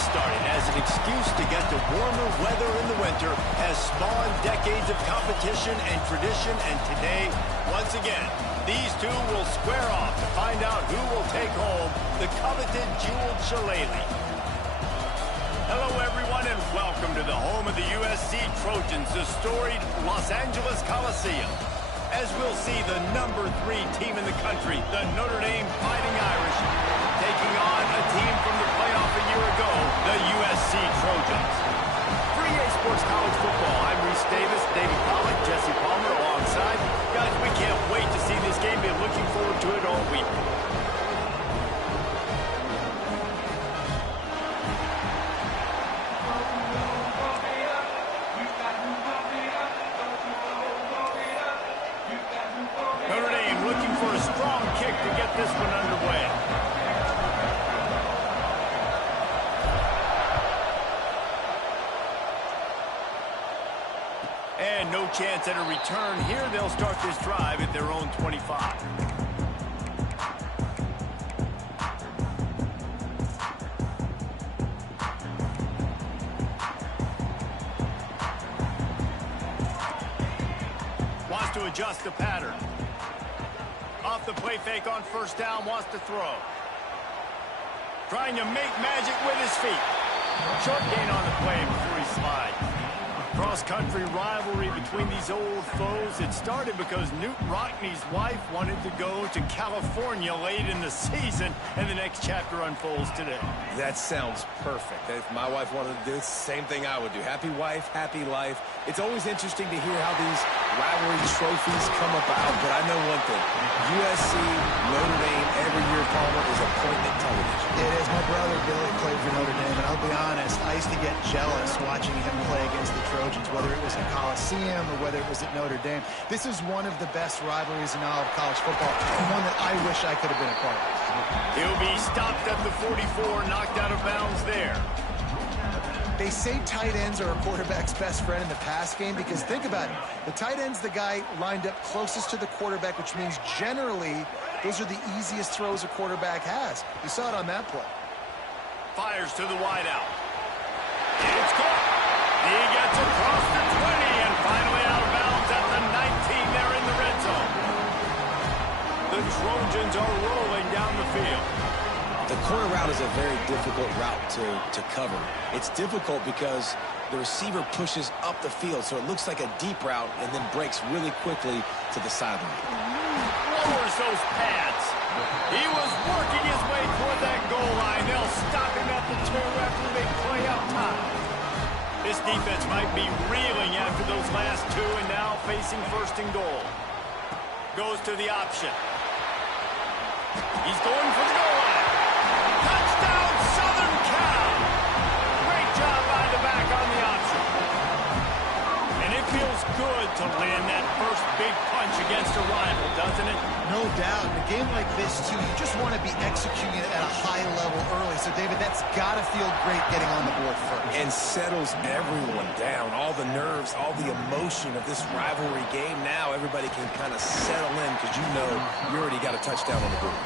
Started as an excuse to get to warmer weather in the winter has spawned decades of competition and tradition, and today, once again, these two will square off to find out who will take home the coveted jeweled shillelagh. Hello, everyone, and welcome to the home of the USC Trojans, the storied Los Angeles Coliseum. As we'll see the #3 team in the country, the Notre Dame Fighting Irish, taking on a team from the playoff a year ago, the USC Trojans. For EA Sports College Football, I'm Reese Davis, David Pollack, Jesse Palmer alongside. Guys, we can't wait to see this game. Been looking forward to it all week. Notre Dame looking for a strong kick to get this one underway. And no chance at a return here. They'll start this drive at their own 25. to adjust the pattern. Off the play fake on first down, wants to throw. Trying to make magic with his feet. Short gain on the play before he slides. Cross-country rivalry between these old foes. It started because Newt Rockney's wife wanted to go to California late in the season, and the next chapter unfolds today. That sounds perfect. If my wife wanted to do the same thing I would do. Happy wife, happy life. It's always interesting to hear how these rivalry trophies come about, but I know one thing. USC, Notre Dame, every year, Palmer, is appointment television. It is. My brother Billy played for Notre Dame, and I'll be honest, I used to get jealous watching him play against the Trojans, whether it was at Coliseum or whether it was at Notre Dame. This is one of the best rivalries in all of college football, and one that I wish I could have been a part of. He'll be stopped at the 44, knocked out of bounds there. They say tight ends are a quarterback's best friend in the pass game because think about it. The tight end's the guy lined up closest to the quarterback, which means generally those are the easiest throws a quarterback has. You saw it on that play. Fires to the wideout. It's caught. He gets across the 20 and finally out of bounds at the 19 there in the red zone. The Trojans are rolling down the field. The corner route is a very difficult route to cover. It's difficult because the receiver pushes up the field, so it looks like a deep route and then breaks really quickly to the sideline. Lowers those pads. He was working his way toward that goal line. They'll stop him at the 2 after they play up top. This defense might be reeling after those last 2 and now facing first and goal. Goes to the option. He's going for the goal line. Touchdown, Southern Cal! Great job by the back on the option. And it feels good to land that first big punch against a rival, doesn't it? No doubt. In a game like this, too, you just want to be executing it at a high level early. So, David, that's got to feel great getting on the board first. And settles everyone down. All the nerves, all the emotion of this rivalry game. Now everybody can kind of settle in because you know you already got a touchdown on the board.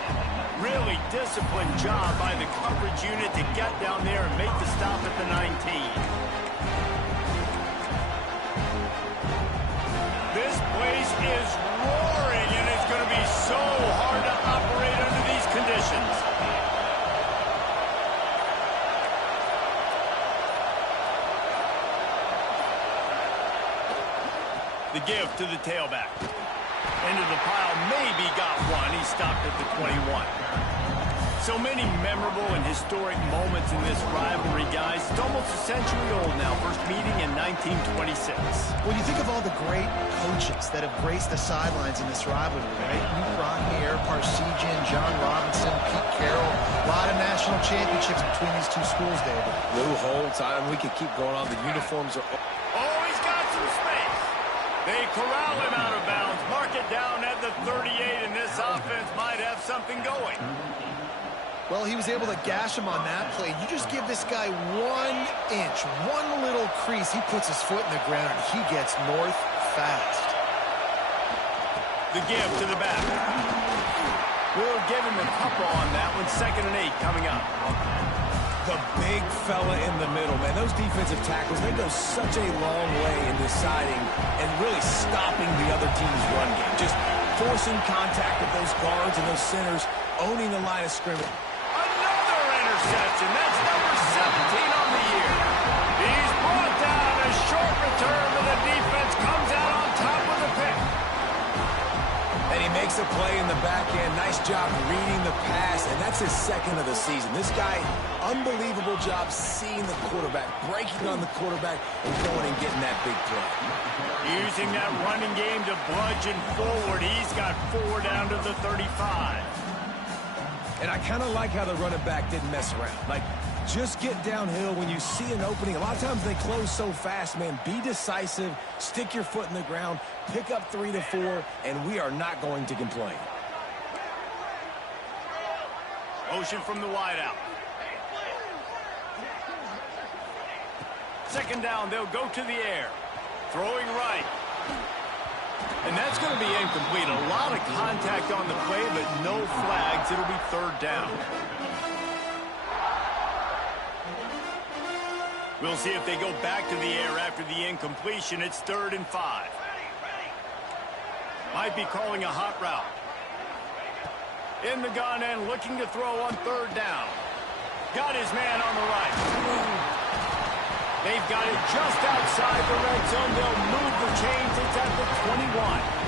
Really disciplined job by the coverage unit to get down there and make the stop at the 19. This place is roaring, and it's going to be so hard to operate under these conditions. The give to the tailback. Into the pile, maybe got one. He stopped at the 21. So many memorable and historic moments in this rivalry, guys. It's almost a century old now. First meeting in 1926. When you think of all the great coaches that have graced the sidelines in this rivalry, right? Newt Rockney, Eric Parsegian, John Robinson, Pete Carroll. A lot of national championships between these two schools, David. Lou Holtz, we could keep going on. The uniforms are... Oh, he's got some space. They corral him out of bounds. Mark it down at the 38, and this offense might have something going. Well, he was able to gash him on that play. You just give this guy 1 inch, one little crease. He puts his foot in the ground, and he gets north fast. The give to the back. We'll give him a couple on that one. 2nd and 8 coming up. The big fella in the middle, man. Those defensive tackles, they go such a long way in deciding and really stopping the other team's run game. Just forcing contact with those guards and those centers, owning the line of scrimmage. Another interception. That's number 17 on the year. He's brought down a short return, but the defense comes out on top with a pick. And he makes a play in the back end. Nice job reading the pass, and that's his 2nd of the season. This guy, unbelievable job seeing the quarterback, breaking on the quarterback, and going and getting that big play. Using that running game to bludgeon forward. He's got 4 down to the 35. And I kind of like how the running back didn't mess around. Like, just get downhill when you see an opening. A lot of times they close so fast, man. Be decisive, stick your foot in the ground, pick up 3 to 4, and we are not going to complain. Motion from the wideout. 2nd down, they'll go to the air. Throwing right. And that's going to be incomplete. A lot of contact on the play, but no flags. It'll be 3rd down. We'll see if they go back to the air after the incompletion. It's 3rd and 5. Might be calling a hot route. In the gun and looking to throw on third down. Got his man on the right. They've got it just outside the red zone. They'll move the chains. It's at the 21.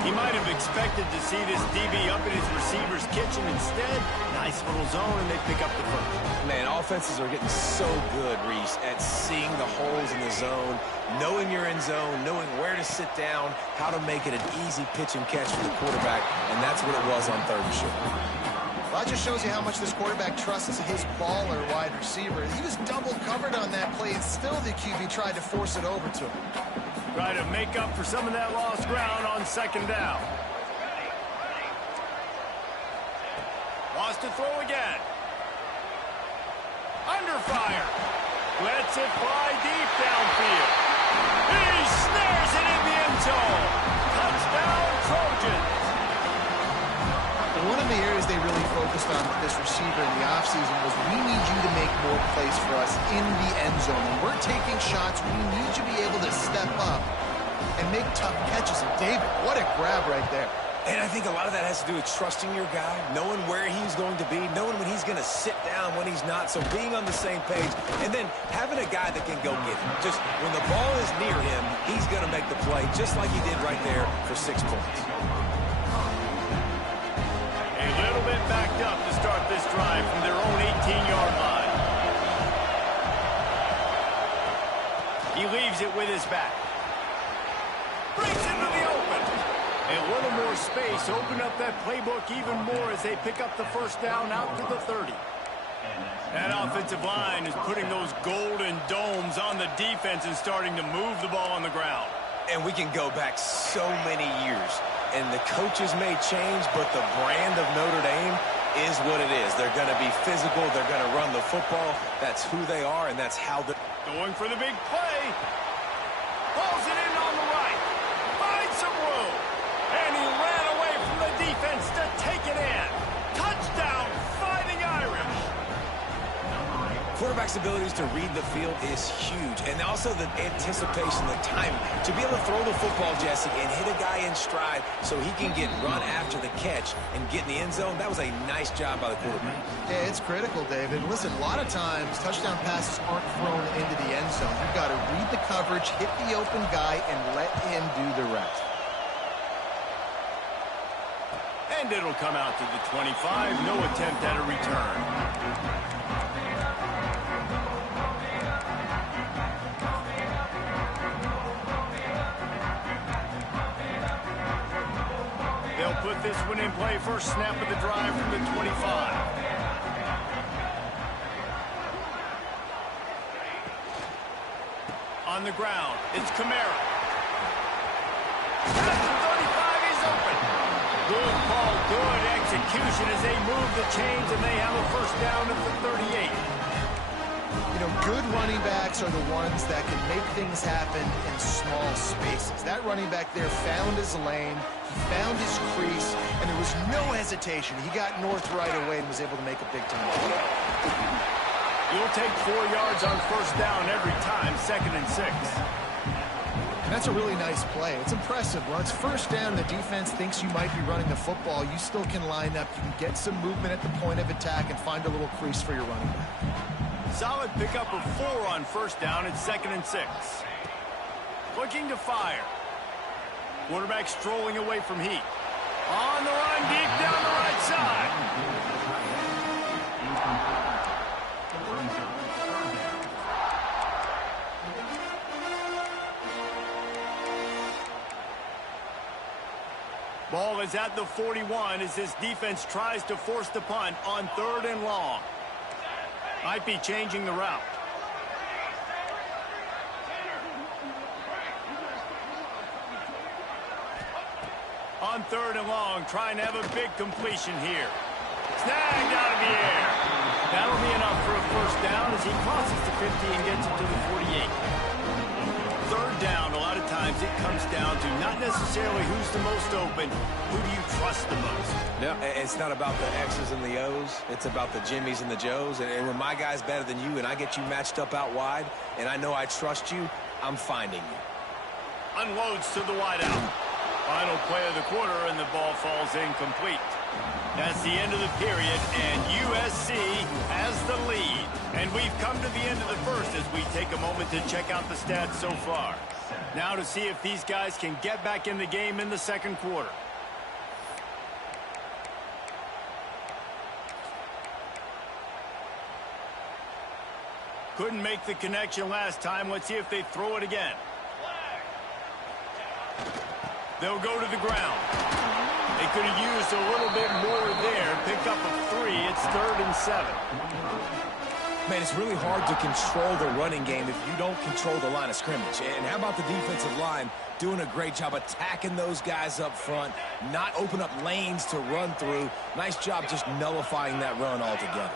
He might have expected to see this DB up in his receiver's kitchen. Instead, nice little zone, and they pick up the first. Man, offenses are getting so good, Reese, at seeing the holes in the zone, knowing you're in zone, knowing where to sit down, how to make it an easy pitch and catch for the quarterback, and that's what it was on third and short. Well, that just shows you how much this quarterback trusts his baller wide receiver. He was double covered on that play, and still the QB tried to force it over to him. Try to make up for some of that lost ground on second down. Wants to throw again. Under fire. Lets it fly deep downfield. He snares it in the end zone. Touchdown, Trojans. And one of the areas they really focused on with this receiver in the offseason was we need you to make more plays for us in the end zone. When we're taking shots, we need you to be able to step up and make tough catches. And David, what a grab right there. And I think a lot of that has to do with trusting your guy, knowing where he's going to be, knowing when he's going to sit down, when he's not, so being on the same page, and then having a guy that can go get it. Just when the ball is near him, he's going to make the play, just like he did right there for 6 points. A little bit backed up to start this drive from their own 18-yard line. He leaves it with his back. Breaks into the open. A little more space. Open up that playbook even more as they pick up the first down out to the 30. That offensive line is putting those golden domes on the defense and starting to move the ball on the ground. And we can go back so many years. And the coaches may change, but the brand of Notre Dame is what it is. They're going to be physical. They're going to run the football. That's who they are, and that's how they're going for the big play. Pulls it in on the right. Finds some room. And he ran away from the defense to take it in. Touchdown, Fighting Irish. Quarterback's abilities to read the field is huge. And also the anticipation, the timing. To be able to throw the football, Jesse, and hit a guy in stride so he can get run after the catch and get in the end zone, that was a nice job by the quarterback. Yeah, it's critical, David. Listen, a lot of times touchdown passes aren't thrown into the end zone. You've got to read the coverage, hit the open guy, and let him do the rest. And it'll come out to the 25. No attempt at a return. They'll put this one in play. First snap of the drive from the 25. On the ground, it's Kamara. At the 35, he's open. Good call, good execution as they move the chains, and they have a first down at the 38. You know, good running backs are the ones that can make things happen in small spaces. That running back there found his lane, he found his crease, and there was no hesitation. He got north right away and was able to make a big-time play. You'll take 4 yards on first down every time, 2nd and 6. And that's a really nice play. It's impressive. Well, it's first down. The defense thinks you might be running the football. You still can line up. You can get some movement at the point of attack and find a little crease for your running back. Solid pickup of 4 on first down. It's 2nd and 6. Looking to fire. Quarterback strolling away from heat. On the run, deep down the right side. Ball is at the 41 as this defense tries to force the punt on 3rd and long. Might be changing the route. On 3rd and long, trying to have a big completion here. Snagged out of the air. That'll be enough for a first down as he crosses the 50 and gets it to the 48. 3rd down, a lot of times it comes down to not necessarily who's the most open, who do you trust the most? No, it's not about the X's and the O's. It's about the Jimmies and the Joes. And when my guy's better than you and I get you matched up out wide and I know I trust you, I'm finding you. Unloads to the wideout. Final play of the quarter, and the ball falls incomplete. That's the end of the period, and USC has the lead. And we've come to the end of the first as we take a moment to check out the stats so far. Now to see if these guys can get back in the game in the second quarter. Couldn't make the connection last time. Let's see if they throw it again. They'll go to the ground. They could have used a little bit more there. Pick up a 3. It's 3rd and 7. Man, it's really hard to control the running game if you don't control the line of scrimmage. And how about the defensive line doing a great job attacking those guys up front, not open up lanes to run through. Nice job just nullifying that run altogether.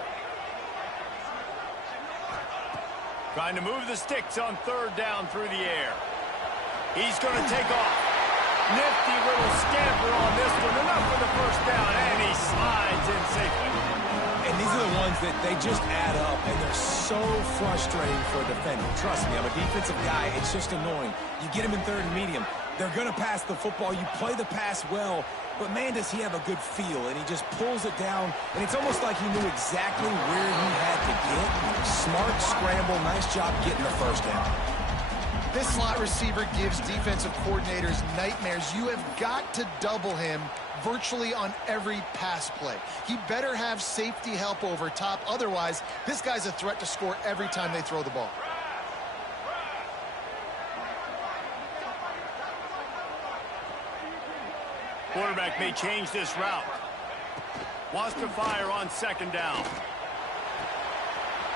Trying to move the sticks on 3rd down through the air. He's going to take off. Nifty little scamper on this one. Enough for the first down, and he slides in safely. And these are the ones that they just add up, and they're so frustrating for a defender. Trust me, I'm a defensive guy. It's just annoying. You get him in 3rd and medium. They're going to pass the football. You play the pass well, but man, does he have a good feel, and he just pulls it down, and it's almost like he knew exactly where he had to get. Smart scramble. Nice job getting the first down. This slot receiver gives defensive coordinators nightmares. You have got to double him virtually on every pass play. He better have safety help over top. Otherwise, this guy's a threat to score every time they throw the ball. Quarterback may change this route. Wants to fire on 2nd down.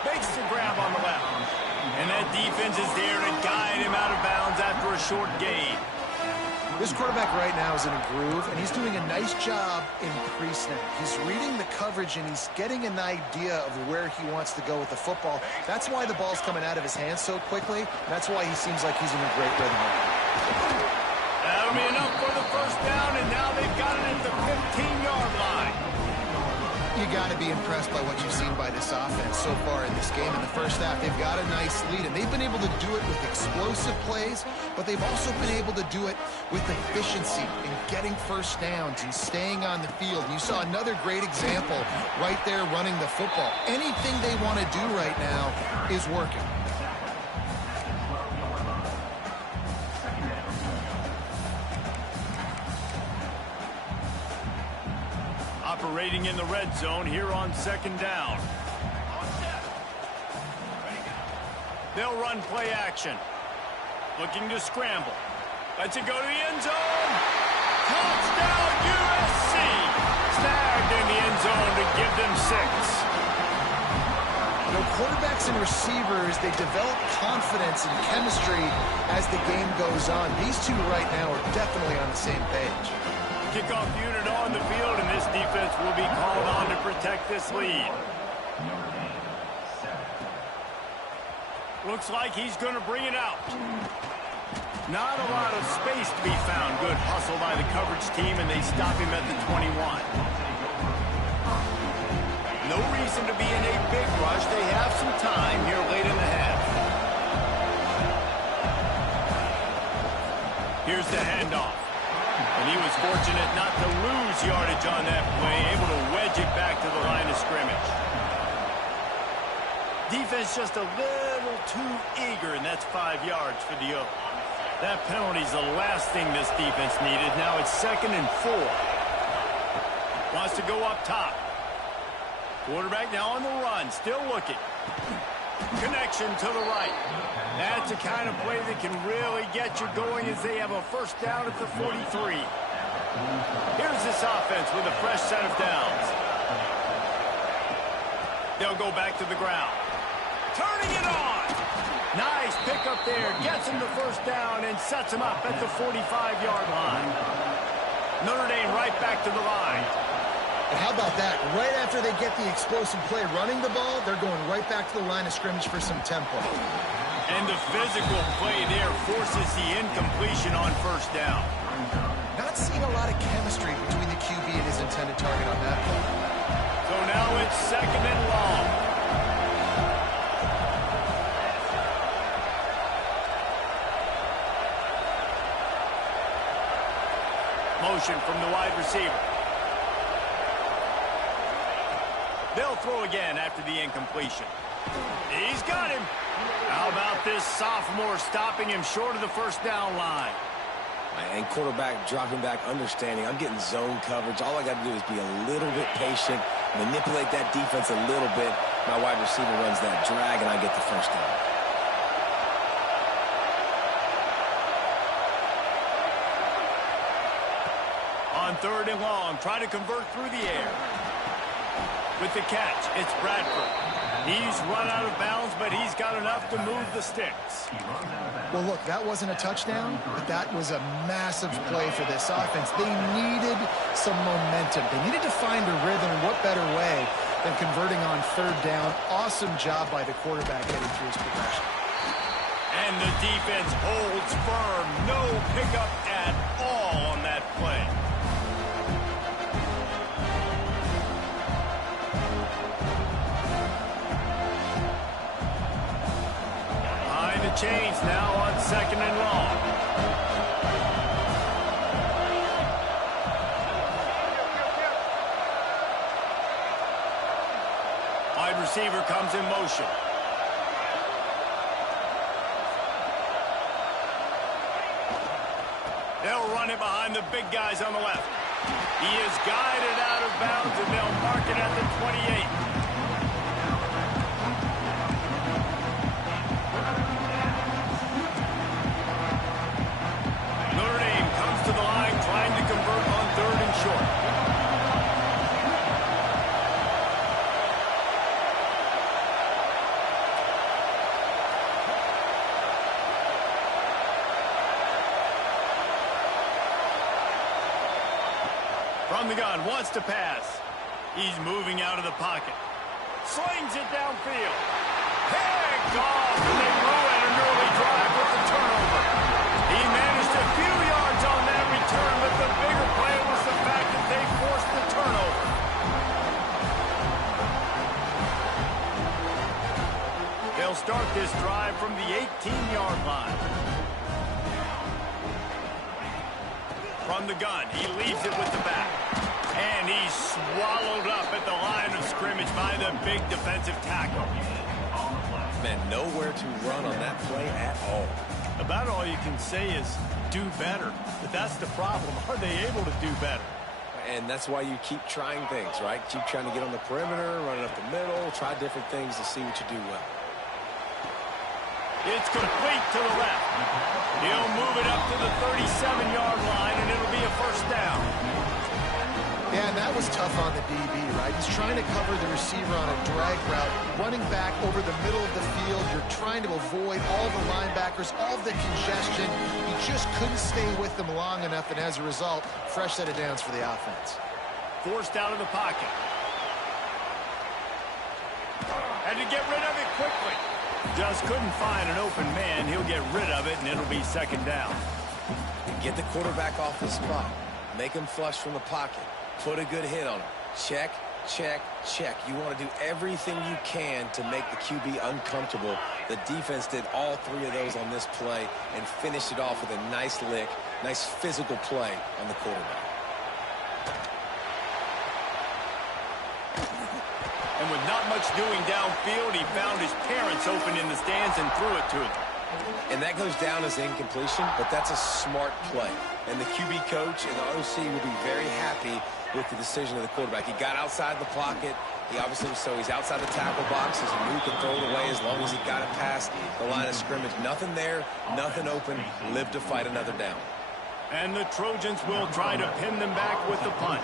Makes the grab on the left. And that defense is there to guide him out of bounds after a short gain. This quarterback right now is in a groove, and he's doing a nice job in pre-snap. He's reading the coverage, and he's getting an idea of where he wants to go with the football. That's why the ball's coming out of his hands so quickly, and that's why he seems like he's in a great rhythm right now. That'll be enough for the first down, and now they've got it at the 15-yard line. You got to be impressed by what you've seen by this offense so far in this game. In the first half, they've got a nice lead, and they've been able to do it with explosive plays, but they've also been able to do it with efficiency in getting first downs and staying on the field. You saw another great example right there running the football. Anything they want to do right now is working. Operating in the red zone here on 2nd down. They'll run play action. Looking to scramble. Lets it go to the end zone. Touchdown USC. Snagged in the end zone to give them 6. You know, quarterbacks and receivers, they develop confidence and chemistry as the game goes on. These two right now are definitely on the same page. Kickoff unit on the field, and this defense will be called on to protect this lead. Looks like he's going to bring it out. Not a lot of space to be found. Good hustle by the coverage team, and they stop him at the 21. No reason to be in a big rush. They have some time here late in the half. Here's the handoff. And he was fortunate not to lose yardage on that play, able to wedge it back to the line of scrimmage. Defense just a little too eager, and that's 5 yards for the Oaks. That penalty's the last thing this defense needed. Now it's 2nd and 4. Wants to go up top. Quarterback now on the run, still looking. Connection to the right. That's the kind of play that can really get you going as they have a first down at the 43. Here's this offense with a fresh set of downs. They'll go back to the ground. Turning it on. Nice pick up there. Gets him the first down and sets him up at the 45-yard line. Notre Dame right back to the line. And how about that? Right after they get the explosive play running the ball, they're going right back to the line of scrimmage for some tempo. And the physical play there forces the incompletion on first down. Not seeing a lot of chemistry between the QB and his intended target on that play. So now it's 2nd and long. motion from the wide receiver. They'll throw again after the incompletion. He's got him. How about this sophomore stopping him short of the first down line? And quarterback dropping back, understanding I'm getting zone coverage. All I got to do is be a little bit patient, manipulate that defense a little bit. My wide receiver runs that drag, and I get the first down. On 3rd and long, try to convert through the air. With the catch, it's Bradford. He's run out of bounds, but he's got enough to move the sticks. Well, look, that wasn't a touchdown, but that was a massive play for this offense. They needed some momentum. They needed to find a rhythm, and what better way than converting on 3rd down. Awesome job by the quarterback getting through his progression. And the defense holds firm. No pickup at all on that play. Chains now on 2nd and long. Wide receiver comes in motion. They'll run it behind the big guys on the left. He is guided out of bounds, and they'll mark it at the 28. From the gun, wants to pass. He's moving out of the pocket. Slings it downfield. Picked off, and they ruin an early drive with the turnover. He managed a few yards on that return, but the bigger play was the fact that they forced the turnover. They'll start this drive from the 18-yard line. From the gun, he leaves it with the back. And he's swallowed up at the line of scrimmage by the big defensive tackle. Man, nowhere to run on that play at all. About all you can say is do better. But that's the problem. Are they able to do better? And that's why you keep trying things, right? Keep trying to get on the perimeter, run it up the middle, try different things to see what you do well. It's complete to the left. He'll move it up to the 37-yard line, and it'll be a first down. Yeah, and that was tough on the DB, right? He's trying to cover the receiver on a drag route, running back over the middle of the field. You're trying to avoid all the linebackers, all the congestion. He just couldn't stay with them long enough, and as a result, fresh set of downs for the offense. Forced out of the pocket. Had to get rid of it quickly. Just couldn't find an open man. He'll get rid of it, and it'll be 2nd down. Get the quarterback off the spot. Make him flush from the pocket. Put a good hit on him. Check, check, check. You want to do everything you can to make the QB uncomfortable. The defense did all 3 of those on this play and finished it off with a nice lick, nice physical play on the quarterback. And with not much doing downfield, he found his parents open in the stands and threw it to them. And that goes down as incompletion, but that's a smart play. And the QB coach and the OC will be very happy with the decision of the quarterback. He got outside the pocket. He obviously, so he's outside the tackle box. As he knew he could throw it away as long as he got it past the line of scrimmage. Nothing there, nothing open. Live to fight another down. And the Trojans will try to pin them back with the punt.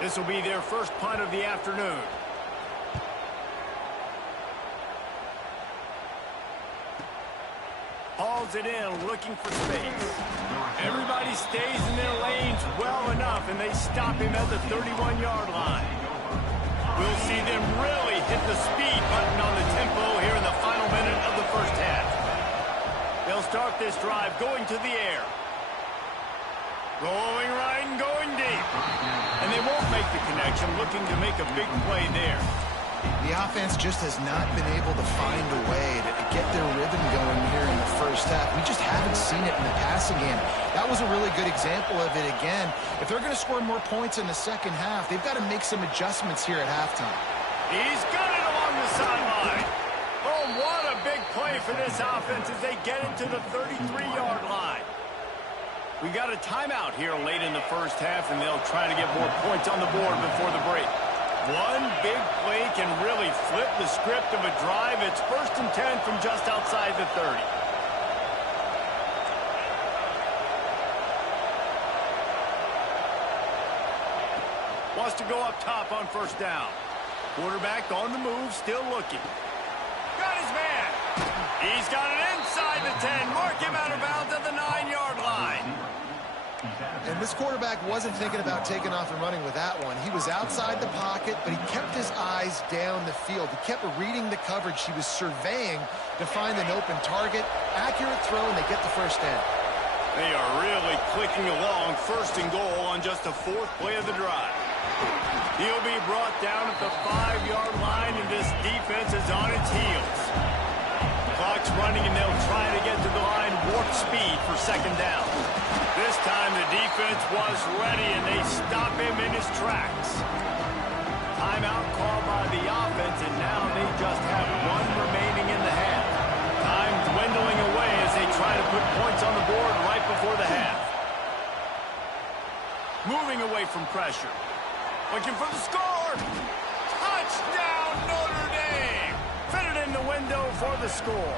This will be their first punt of the afternoon. Hauls it in, looking for space. Everybody stays in their lanes well enough, and they stop him at the 31-yard line. We'll see them really hit the speed button on the tempo here in the final minute of the first half. They'll start this drive going to the air. Going right and going deep. And they won't make the connection, looking to make a big play there. The offense just has not been able to find a way to get their rhythm going here in the first half. We just haven't seen it in the passing game. That was a really good example of it again. If they're going to score more points in the second half, they've got to make some adjustments here at halftime. He's got it along the sideline. Oh, what a big play for this offense as they get it to the 33-yard line. We got a timeout here late in the first half, and they'll try to get more points on the board before the break. One big play can really flip the script of a drive. It's 1st and 10 from just outside the 30. Wants to go up top on 1st down. Quarterback on the move, still looking. Got his man. He's got it inside the 10. Mark him out of bounds at the 9-yard line. And this quarterback wasn't thinking about taking off and running with that one. He was outside the pocket, but he kept his eyes down the field. He kept reading the coverage. He was surveying to find an open target. Accurate throw, and they get the 1st down. They are really clicking along. 1st and goal on just the 4th play of the drive. He'll be brought down at the 5-yard line, and this defense is on its heels. Clock's running, and they'll try to get to the line warp speed for 2nd down. This time the defense was ready, and they stop him in his tracks. Timeout called by the offense, and now they just have 1 remaining in the half. Time dwindling away as they try to put points on the board right before the half. Moving away from pressure. Looking for the score. Touchdown, Notre Dame. Fitted in the window for the score.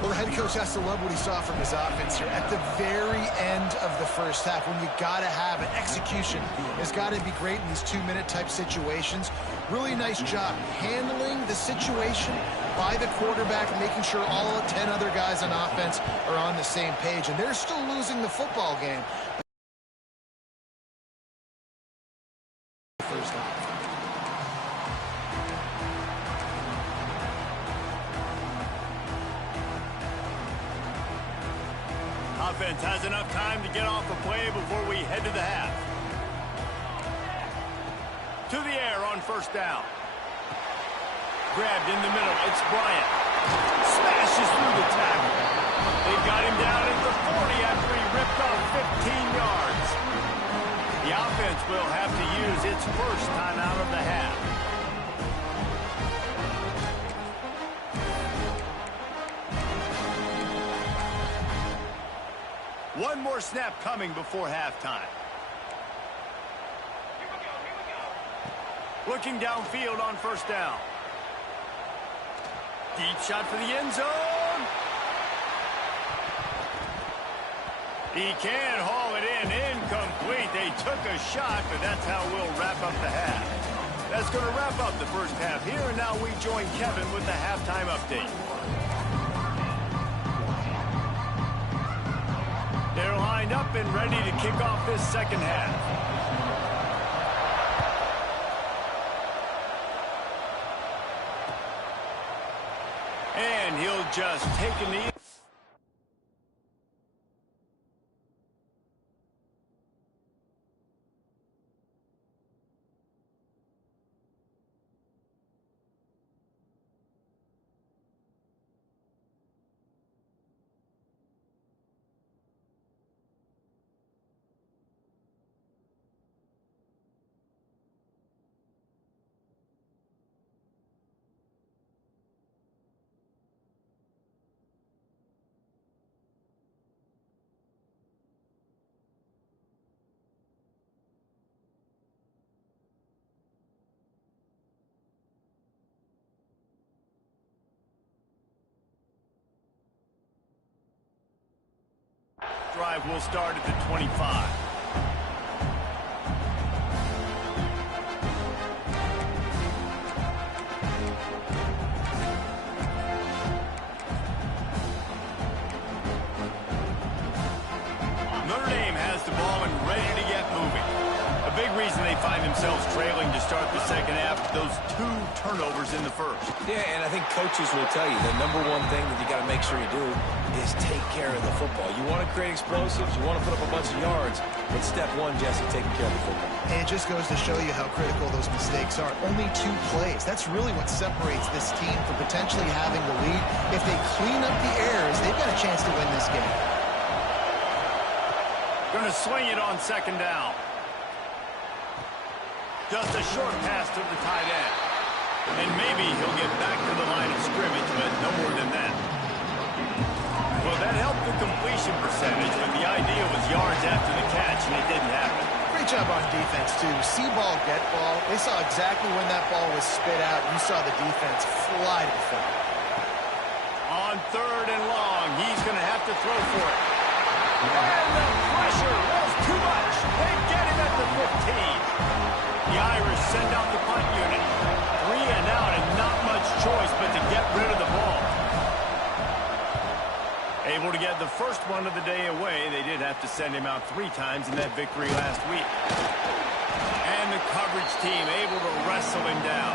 Well, the head coach has to love what he saw from his offense here at the very end of the first half, when you got to have it. Execution has got to be great in these 2-minute type situations. Really nice job handling the situation by the quarterback, making sure all 10 other guys on offense are on the same page. And they're still losing the football game. First half. Offense has enough time to get off a play before we head to the half. To the air on 1st down. Grabbed in the middle. It's Bryant. Smashes through the tackle. They got him down at the 40 after he ripped off 15 yards. The offense will have to use its 1st timeout of the half. One more snap coming before halftime. Looking downfield on 1st down. Deep shot for the end zone. He can haul it in. Incomplete. They took a shot, but that's how we'll wrap up the half. That's going to wrap up the first half here, and now we join Kevin with the halftime update. They're lined up and ready to kick off this 2nd half. And he'll just take a knee. Drive will start at the 25. Notre Dame has the ball and ready to get moving. A big reason they find themselves themselves trailing to start the second half. Those 2 turnovers in the first. Yeah, and I think coaches will tell you the number one thing that you got to make sure you do is take care of the football. You want to create explosives, you want to put up a bunch of yards, but step one, Jesse, taking care of the football. And it just goes to show you how critical those mistakes are. Only 2 plays. That's really what separates this team from potentially having the lead. If they clean up the errors, they've got a chance to win this game. Going to swing it on second down. Just a short pass to the tight end. And maybe he'll get back to the line of scrimmage, but no more than that. Well, that helped the completion percentage, but the idea was yards after the catch, and it didn't happen. Great job on defense, too. See ball, get ball. They saw exactly when that ball was spit out. You saw the defense fly to the field. On 3rd and long, he's going to have to throw for it. And the pressure was too much. They get him at the 15. The Irish send out the punt unit. 3 and out and not much choice but to get rid of the ball. Able to get the first one of the day away. They did have to send him out 3 times in that victory last week. And the coverage team able to wrestle him down.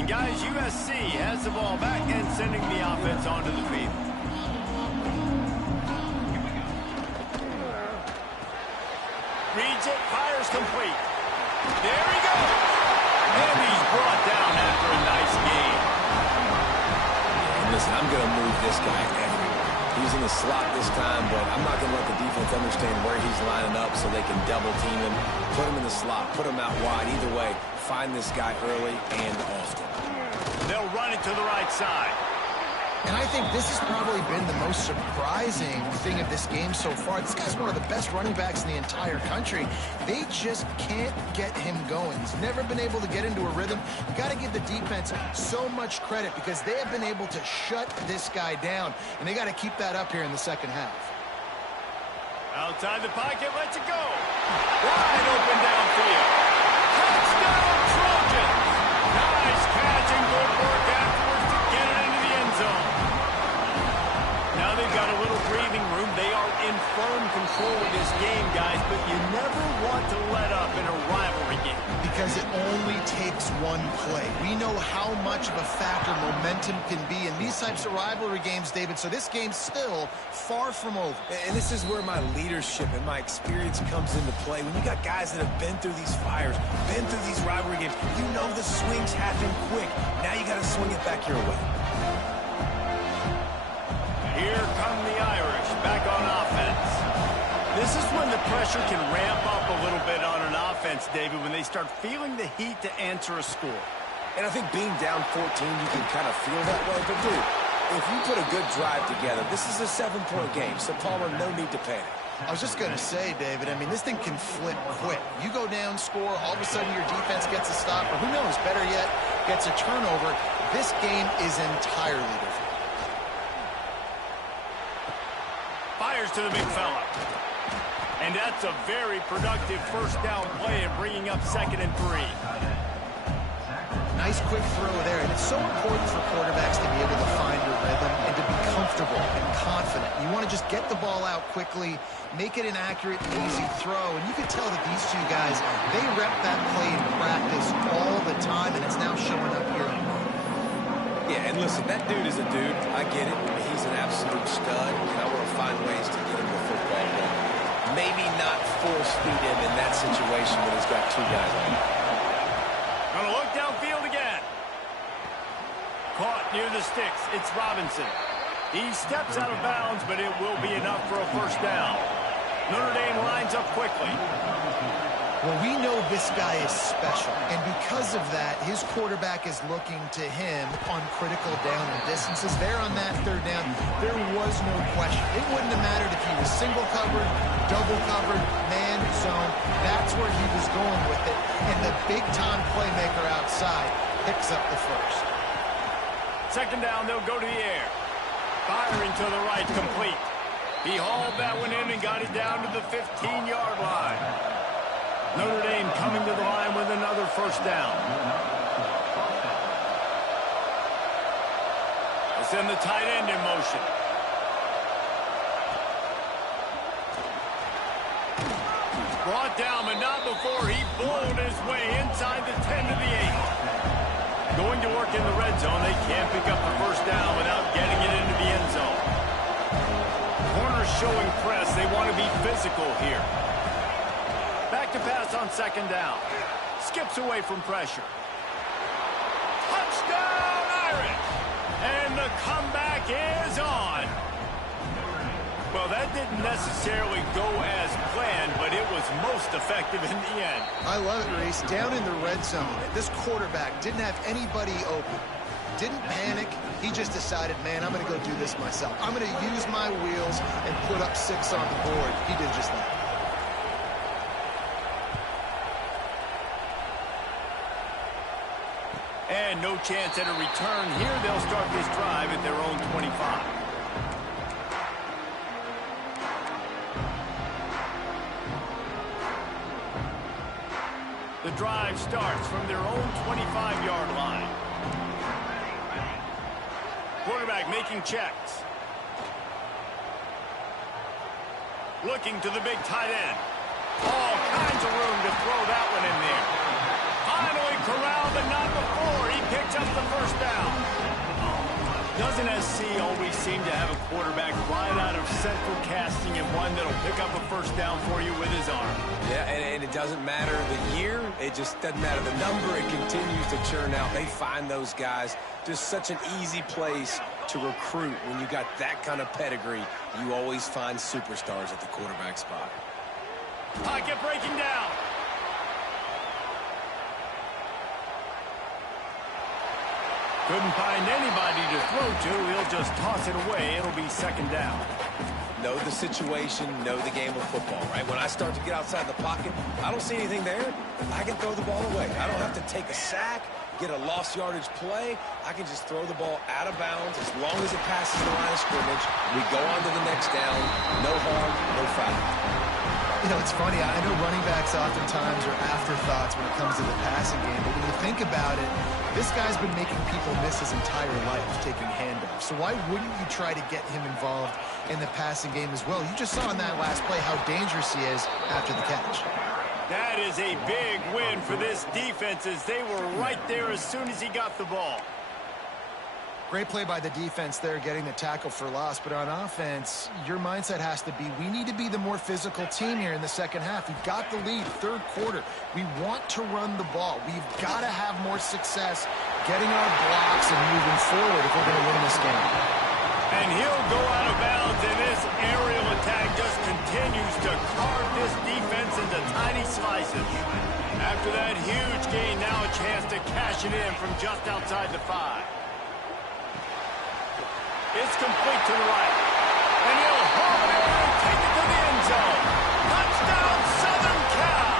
And guys, USC has the ball back and sending the offense onto the field. Reads it, fires complete. There he goes. And he's brought down after a nice game. And listen, I'm going to move this guy everywhere. He's in the slot this time, but I'm not going to let the defense understand where he's lining up so they can double team him, put him in the slot, put him out wide. Either way, find this guy early and often. They'll run it to the right side. And I think this has probably been the most surprising thing of this game so far. This guy's one of the best running backs in the entire country. They just can't get him going. He's never been able to get into a rhythm. You got to give the defense so much credit because they have been able to shut this guy down, and they got to keep that up here in the second half. Outside the pocket, lets it go. Wide open downfield. Touchdown Trojans. Nice catch and good work afterwards to get it into the end zone. Now they've got a little breathing room. They are in firm control of this game, guys, but you never want to let up in a rivalry game. Because it only takes one play. We know how much of a factor momentum can be in these types of rivalry games, David, so this game's still far from over. And this is where my leadership and my experience comes into play. When you got guys that have been through these fires, been through these rivalry games, you know the swings happen quick. Now you got to swing it back your way. Here come the Irish back on offense. This is when the pressure can ramp up a little bit on an offense, David, when they start feeling the heat to answer a score. And I think being down 14, you can kind of feel that way. But, dude, if you put a good drive together, this is a 7-point game. So, Palmer, no need to panic. I was just going to say, David, I mean, this thing can flip quick. You go down, score, all of a sudden your defense gets a stop, or who knows, better yet, gets a turnover. This game is entirely different. Fires to the big fella. And that's a very productive first down play and bringing up 2nd and 3. Nice quick throw there, and it's so important for quarterbacks to be able to find a rhythm and to be comfortable and confident. You want to just get the ball out quickly, make it an accurate, easy throw, and you can tell that these two guys, they rep that play in practice all the time, and it's now showing up here. Yeah, and listen, that dude is a dude. I get it. He's an absolute stud, and I want to find ways to get him the football, but maybe not force feed him in that situation when he's got 2 guys on him. Gonna look downfield again. Caught near the sticks. It's Robinson. He steps out of bounds, but it will be enough for a first down. Notre Dame lines up quickly. Well, we know this guy is special, and because of that, his quarterback is looking to him on critical down and distances. There on that 3rd down, there was no question. It wouldn't have mattered if he was single covered, double covered, man, zone. That's where he was going with it, and the big-time playmaker outside picks up the first. 2nd down, they'll go to the air. Firing to the right, complete. He hauled that one in and got it down to the 15-yard line. Notre Dame coming to the line with another first down. They send the tight end in motion. Brought down, but not before he bowled his way inside the 10 to the 8. Going to work in the red zone. They can't pick up the first down without getting it into the end zone. Corners showing press. They want to be physical here. Back to pass on second down. Skips away from pressure. Touchdown, Irish! And the comeback is on. Well, that didn't necessarily go as planned, but it was most effective in the end. I love it, Reese. Down in the red zone, this quarterback didn't have anybody open. Didn't panic. He just decided, man, I'm going to go do this myself. I'm going to use my wheels and put up 6 on the board. He did just that. And no chance at a return here. They'll start this drive at their own 25. The drive starts from their own 25-yard line. Quarterback making checks. Looking to the big tight end. All kinds of room to throw that one in there. Finally corralled, but not before. He picks up the first down. Doesn't SC always seem to have a quarterback right out of central casting and one that'll pick up a first down for you with his arm? Yeah, and it doesn't matter the year. It just doesn't matter the number. It continues to churn out. They find those guys. Just such an easy place to recruit. When you got that kind of pedigree, you always find superstars at the quarterback spot. Pocket breaking down. Couldn't find anybody to throw to. He'll just toss it away. It'll be second down. Know the situation, know the game of football, right? When I start to get outside the pocket, I don't see anything there. I can throw the ball away. I don't have to take a sack, get a lost yardage play. I can just throw the ball out of bounds as long as it passes the line of scrimmage. We go on to the next down. No harm, no foul. You know, it's funny. I know running backs oftentimes are afterthoughts when it comes to the passing game, but when you think about it, this guy's been making people miss his entire life taking handoffs. So why wouldn't you try to get him involved in the passing game as well? You just saw in that last play how dangerous he is after the catch. That is a big win for this defense as they were right there as soon as he got the ball. Great play by the defense there, getting the tackle for loss. But on offense, your mindset has to be, we need to be the more physical team here in the second half. We've got the lead, third quarter. We want to run the ball. We've got to have more success getting our blocks and moving forward if we're going to win this game. And he'll go out of bounds, and this aerial attack just continues to carve this defense into tiny slices. After that huge gain, now a chance to cash it in from just outside the 5. It's complete to the right. And he'll haul it in and take it to the end zone. Touchdown, Southern Cal!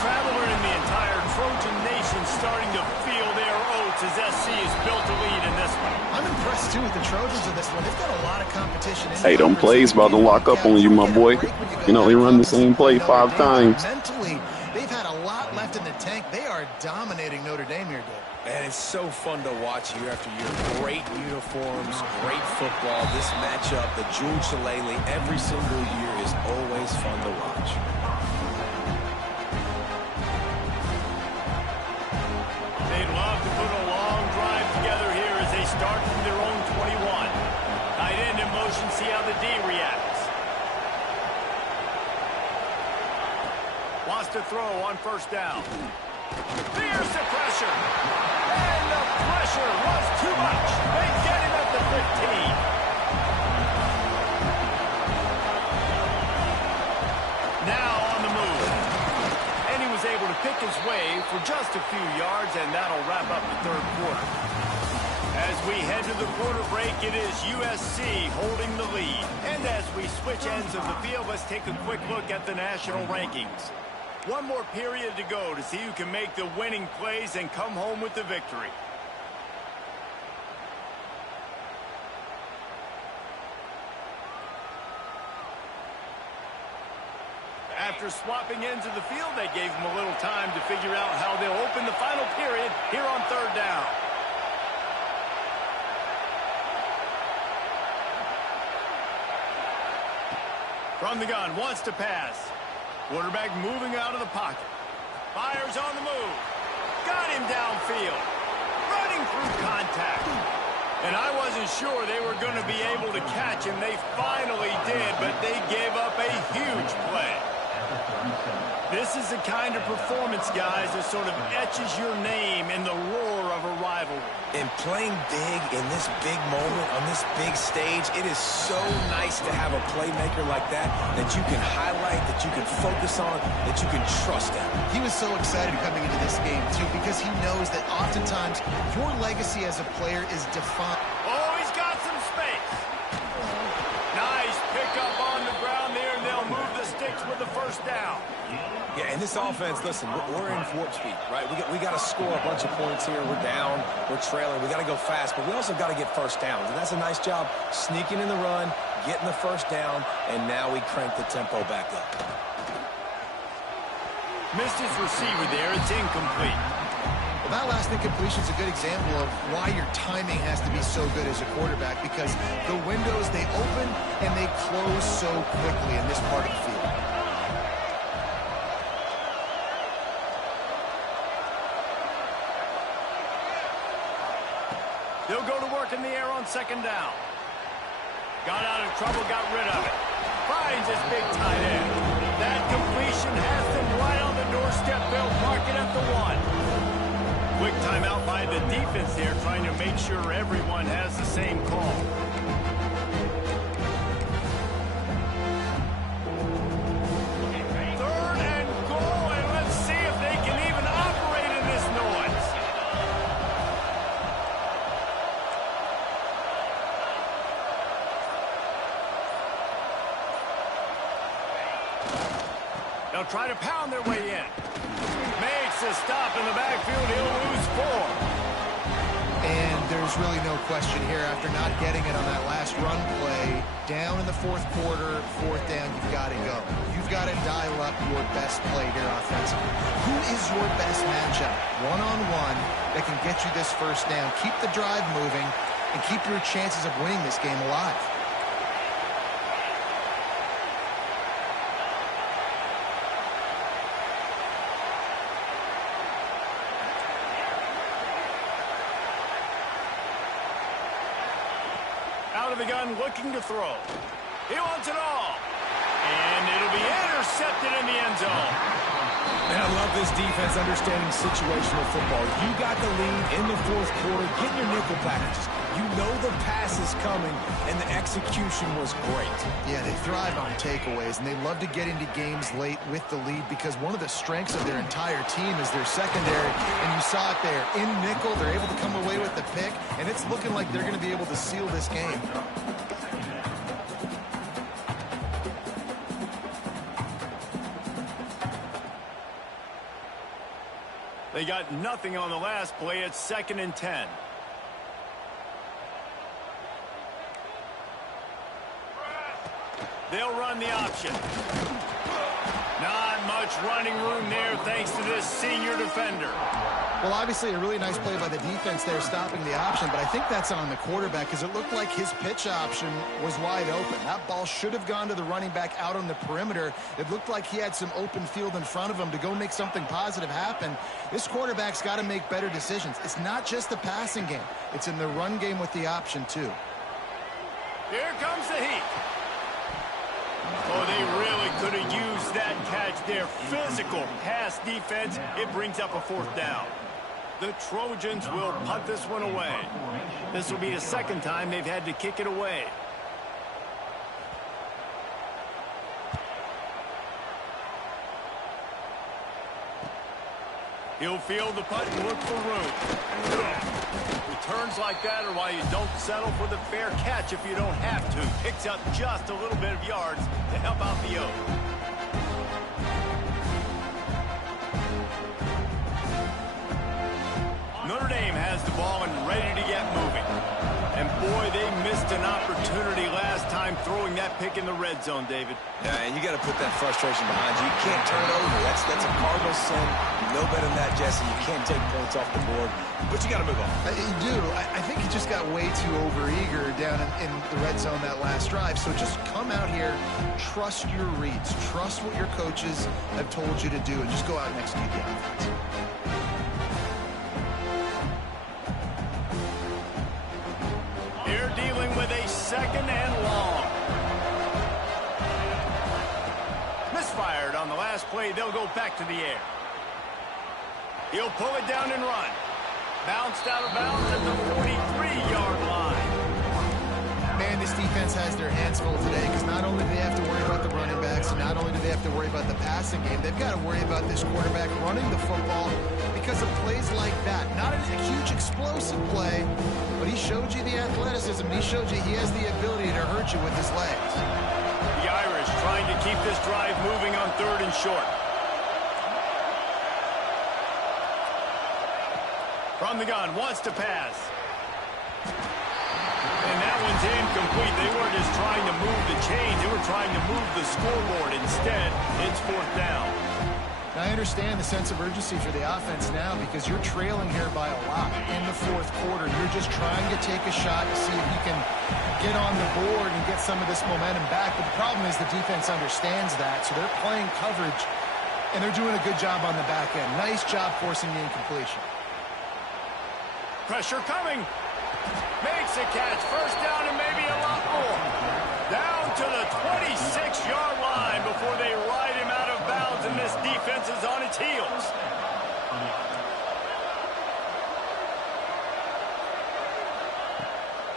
Traveler in the entire Trojan Nation starting to feel their oats as SC has built a lead in this one. I'm impressed, too, with the Trojans in this one. They've got a lot of competition. Hey, them plays about to lock up on you, my boy. You know, they run the same play 5 times. Mentally, they've had a lot left in the tank. They are dominating Notre Dame here, Dave. And it's so fun to watch year after year. Great uniforms, great football. This matchup, the Jewel Shillelagh, every single year is always fun to watch. They'd love to put a long drive together here as they start from their own 21. Tight end in motion, see how the D reacts. Wants to throw on first down. Fierce the pressure. And the pressure was too much. They get him at the 15. Now on the move. And he was able to pick his way for just a few yards, and that'll wrap up the third quarter. As we head to the quarter break, it is USC holding the lead. And as we switch ends of the field, let's take a quick look at the national rankings. One more period to go to see who can make the winning plays and come home with the victory. After swapping ends of the field, that gave them a little time to figure out how they'll open the final period here on third down. From the gun, wants to pass. Quarterback moving out of the pocket. Fires on the move. Got him downfield. Running through contact. And I wasn't sure they were going to be able to catch him. They finally did, but they gave up a huge play. This is the kind of performance, guys, that sort of etches your name in the roar of a rivalry. And playing big in this big moment, on this big stage, it is so nice to have a playmaker like that you can highlight, that you can focus on, that you can trust in. He was so excited coming into this game, too, because he knows that oftentimes your legacy as a player is defined. Oh, he's got some space. Nice pickup on the ground there, and they'll move the sticks with the first down. Yeah, in this offense, listen, we're in warp speed, right? We got to score a bunch of points here. We're down, we're trailing. We got to go fast, but we also got to get first downs. And that's a nice job sneaking in the run, getting the first down, and now we crank the tempo back up. Missed his receiver there. It's incomplete. Well, that last incompletion is a good example of why your timing has to be so good as a quarterback, because the windows, they open and they close so quickly in this part of the field. They'll go to work in the air on second down. Got out of trouble, got rid of it. Finds his big tight end. That completion has them right on the doorstep. They'll mark it at the 1. Quick timeout by the defense there, trying to make sure everyone has the same call. Third and goal, and let's see if they can even operate in this noise. They'll try to pound their way in. Makes a stop in the backfield. He'll lose 4. And there's really no question here, after not getting it on that last run play, down in the fourth quarter, fourth down, you've got to go. You've got to dial up your best play here offensively. Who is your best matchup, one-on-one, that can get you this first down? Keep the drive moving and keep your chances of winning this game alive. Out of the gun, looking to throw. He wants it all. And it'll be intercepted in the end zone. And I love this defense understanding situational football. You got the lead in the fourth quarter. Get your nickel packages. You know the pass is coming, and the execution was great. Yeah, they thrive on takeaways, and they love to get into games late with the lead, because one of the strengths of their entire team is their secondary, and you saw it there. In nickel, they're able to come away with the pick, and it's looking like they're going to be able to seal this game. They got nothing on the last play. It's 2nd and 10. They'll run the option. Not much running room there thanks to this senior defender. Well, obviously a really nice play by the defense there, stopping the option, but I think that's on the quarterback, because it looked like his pitch option was wide open. That ball should have gone to the running back out on the perimeter. It looked like he had some open field in front of him to go make something positive happen. This quarterback's got to make better decisions. It's not just the passing game. It's in the run game with the option, too. Here comes the heat. Oh, they really could have used that catch there. Physical pass defense. It brings up a 4th down. The Trojans will punt this one away. This will be the second time they've had to kick it away. He'll field the punt and look for room. Returns like that are why you don't settle for the fair catch if you don't have to. Picks up just a little bit of yards to help out the O. Notre Dame has the ball and ready to get moving. And boy, they missed an opportunity last time throwing that pick in the red zone, David. Yeah, and you got to put that frustration behind you. You can't turn it over. That's a cardinal sin. You know better than that, Jesse. You can't take points off the board, but you got to move on. You do. I think he just got way too overeager down in the red zone that last drive. So just come out here, trust your reads, trust what your coaches have told you to do, and just go out and execute the offense. They're dealing with a second and long. Misfired on the last play. They'll go back to the air. He'll pull it down and run. Bounced out of bounds at the 43-yard line. Man, this defense has their hands full today because not only do they have to worry about the running backs and not only do they have to worry about the passing game, they've got to worry about this quarterback running the football because of plays like that. Not a huge explosive play, but he showed you the athleticism. He showed you he has the ability to hurt you with his legs. The Irish trying to keep this drive moving on 3rd and short. From the gun, wants to pass. And that one's incomplete. They weren't just trying to move the chains. They were trying to move the scoreboard. Instead, it's 4th down. Now, I understand the sense of urgency for the offense now because you're trailing here by a lot in the 4th quarter. You're just trying to take a shot to see if you can get on the board and get some of this momentum back. But the problem is the defense understands that, so they're playing coverage, and they're doing a good job on the back end. Nice job forcing the incompletion. Pressure coming. Makes a catch. 1st down and maybe a lot more. Down to the 26-yard line before they ride him out of bounds, and this defense is on its heels.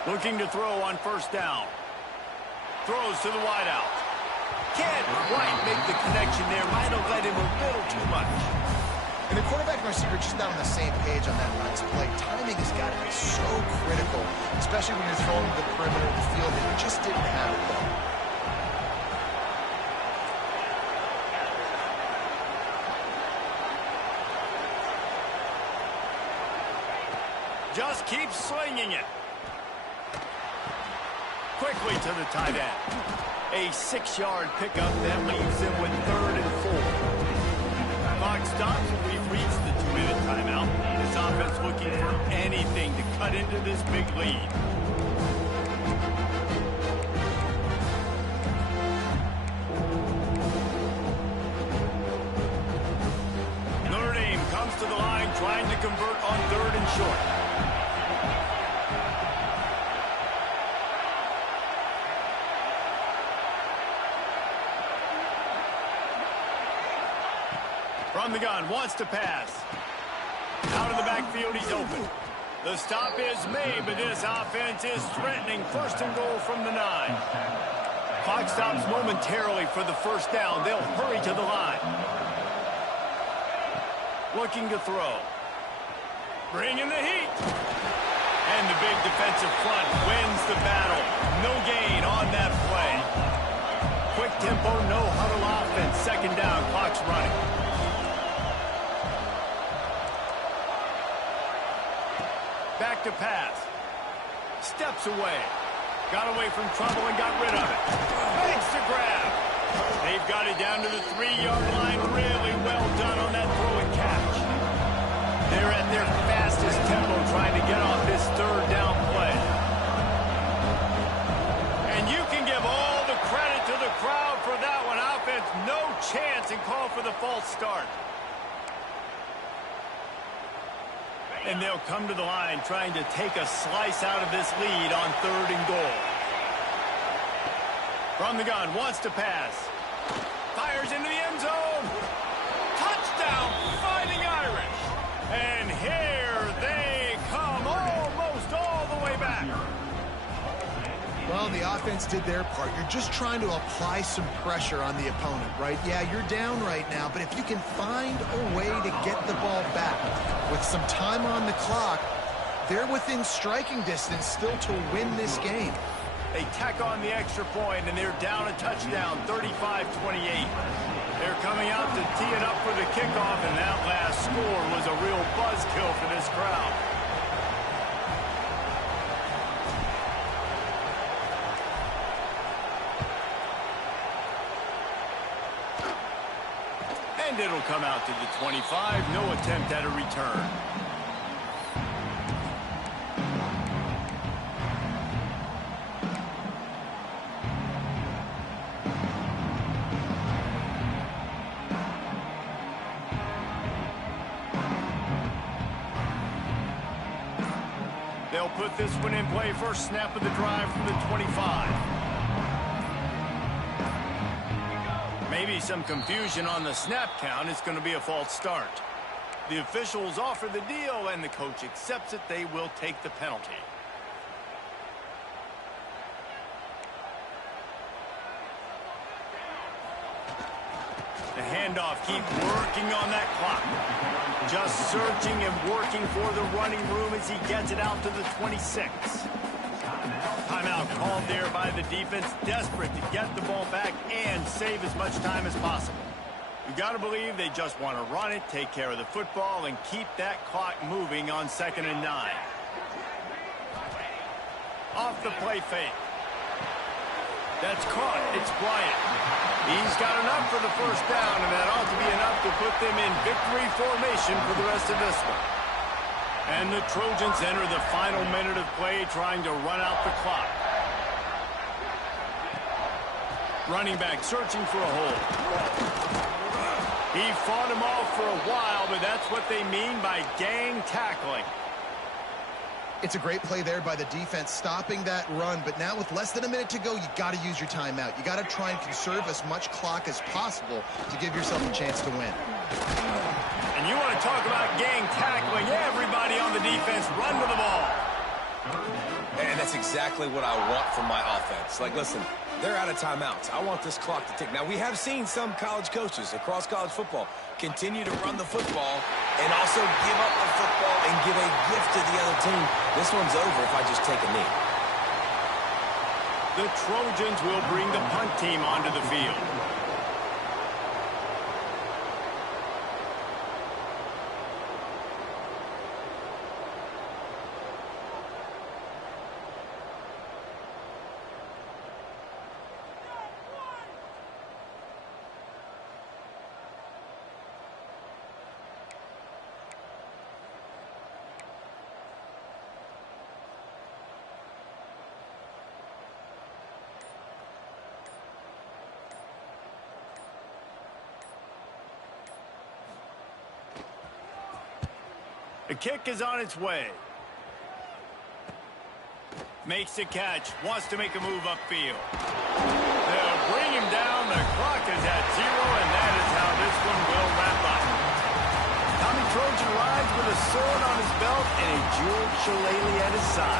Looking to throw on 1st down. Throws to the wideout. Can't quite make the connection there. Might have led him a little too much. And the quarterback and receiver just not on the same page on that last play. Timing has got to be so critical, especially when you're throwing to the perimeter of the field. They just didn't have it though. Just keeps slinging it. Quickly to the tight end. A 6-yard pickup that leaves him with 3rd and 4. Clock stops. We've reached the 2-minute timeout. This offense looking for anything to cut into this big lead. Notre Dame comes to the line trying to convert on 3rd and short. From the gun, wants to pass. Out of the backfield, he's open. The stop is made, but this offense is threatening 1st and goal from the 9. Clock stops momentarily for the 1st down. They'll hurry to the line. Looking to throw. Bringing the heat. And the big defensive front wins the battle. No gain on that play. Quick tempo, no huddle offense. 2nd down, clock's running. Back to pass. Steps away. Got away from trouble and got rid of it. Makes the grab. They've got it down to the 3-yard line. Really well done on that throw and catch. They're at their fastest tempo trying to get off this 3rd down play. And you can give all the credit to the crowd for that one. Offense, no chance, and call for the false start. And they'll come to the line trying to take a slice out of this lead on 3rd and goal. From the gun, wants to pass. Fires into the end zone. Touchdown, Fighting Irish. And here they come almost all the way back. Well, the offense did their part. You're just trying to apply some pressure on the opponent, right? Yeah, you're down right now, but if you can find a way to get the ball back with some time on the clock, they're within striking distance still to win this game. They tack on the extra point, and they're down a touchdown, 35-28. They're coming out to tee it up for the kickoff, and that last score was a real buzzkill for this crowd. And it'll come out to the 25. No attempt at a return. They'll put this one in play. First snap of the drive from the 25. Maybe some confusion on the snap count. It's going to be a false start. The officials offer the deal, and the coach accepts it. They will take the penalty. The handoff, keep working on that clock. Just searching and working for the running room as he gets it out to the 26. Timeout called there by the defense, desperate to get the ball back and save as much time as possible. You got to believe they just want to run it, take care of the football, and keep that clock moving on 2nd and 9. Off the play fake. That's caught. It's Bryant. He's got enough for the first down, and that ought to be enough to put them in victory formation for the rest of this one. And the Trojans enter the final minute of play, trying to run out the clock. Running back searching for a hole. He fought him off for a while, but that's what they mean by gang tackling. It's a great play there by the defense, stopping that run. But now with less than a minute to go, you got to use your timeout. You got to try and conserve as much clock as possible to give yourself a chance to win. And you want to talk about gang tackling. Everybody on the defense run to the ball. And that's exactly what I want from my offense. Like, listen, they're out of timeouts. I want this clock to tick. Now, we have seen some college coaches across college football continue to run the football and also give up the football and give a gift to the other team. This one's over if I just take a knee. The Trojans will bring the punt team onto the field. The kick is on its way. Makes the catch. Wants to make a move upfield. They'll bring him down. The clock is at 0, and that is how this one will wrap up. Tommy Trojan rides with a sword on his belt and a jeweled shillelagh at his side.